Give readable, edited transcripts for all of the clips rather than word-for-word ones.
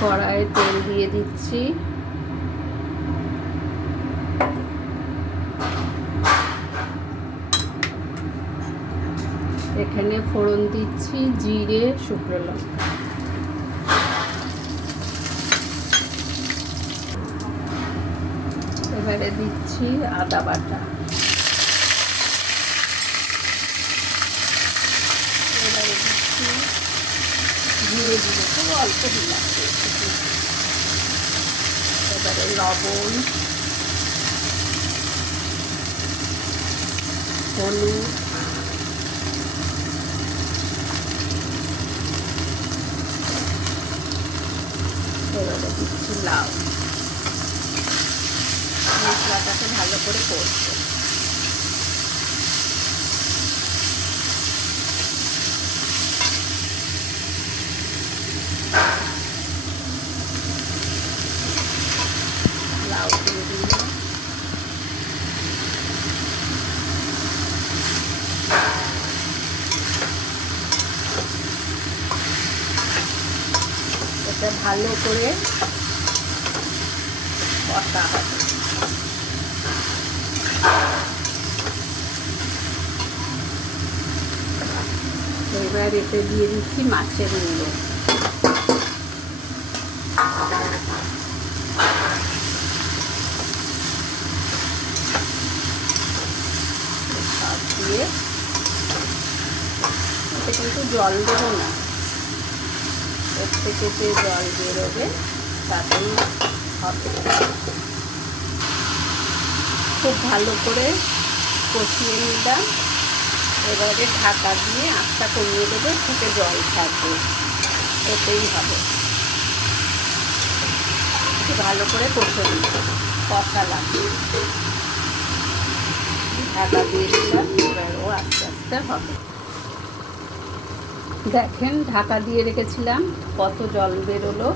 কড়াইয়ে তেল দিয়ে দিচ্ছি। এখানে ফোড়ন দিচ্ছি জিরে, শুকনো লঙ্কা। এবারে দিচ্ছি আদা বাটা। এবারে দিচ্ছি জিরে, খুব অল্প দিলাম। এবারে লবণ, হলুদ, এবারে দিচ্ছি লাউ। মশলাটাকে ভালো করে কষবো। লাউ দিয়ে দিলাম। এটা ভালো করে কষা হবে। এবার এতে দিয়ে দিচ্ছি মাছের মুড়ো। সব দিয়ে এতে কিন্তু জল দেবো না, এর থেকে যে জল বেরোবে তাতেই হবে। খুব ভালো করে কষিয়ে নিলাম। এবারে ঢাকা দিয়ে আঁচটা কমিয়ে দেবে, থেকে জল থাকবে, এতেই হবে। খুব ভালো করে কষে নিতে কষালাম, ঢাকা দিয়ে দিলাম। এবার ও আস্তে আস্তে হবে। দেখেন ঢাকা দিয়ে রেখেছিলাম, কত জল বেরোলো।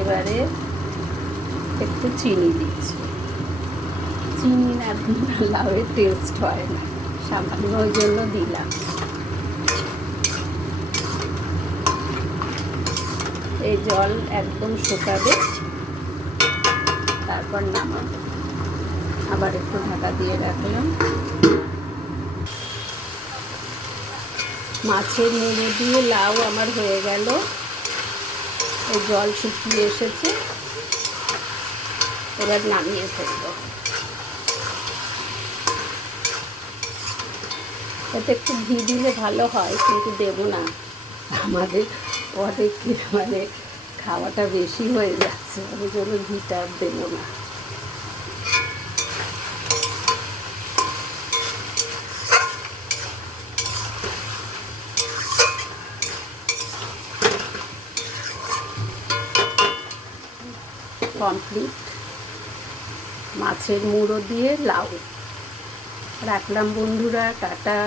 এবারে একটু চিনি দিচ্ছি। চিনি না দিলে লাউয়ের টেস্ট হয় না, সামান্য ওই জন্য দিলাম। এই জল একদম শুকাবে, তারপর নামাবো। আবার একটু ঢাকা দিয়ে রাখলাম। মাছের মুড়ো দিয়ে লাউ আমার হয়ে গেল। এই জল শুকিয়ে এসেছে, এবার নামিয়ে ফেলবো। এতে একটু ঘি দিলে ভালো হয়, কিন্তু দেবো না। আমাদের অনেক মানে খাওয়াটা বেশি হয়ে যাচ্ছে, ওই জন্য ঘিটা আর দেবো না। কমপ্লিট মাছের মুড়ো দিয়ে লাউ। রাখলাম বন্ধুরা, টাটা।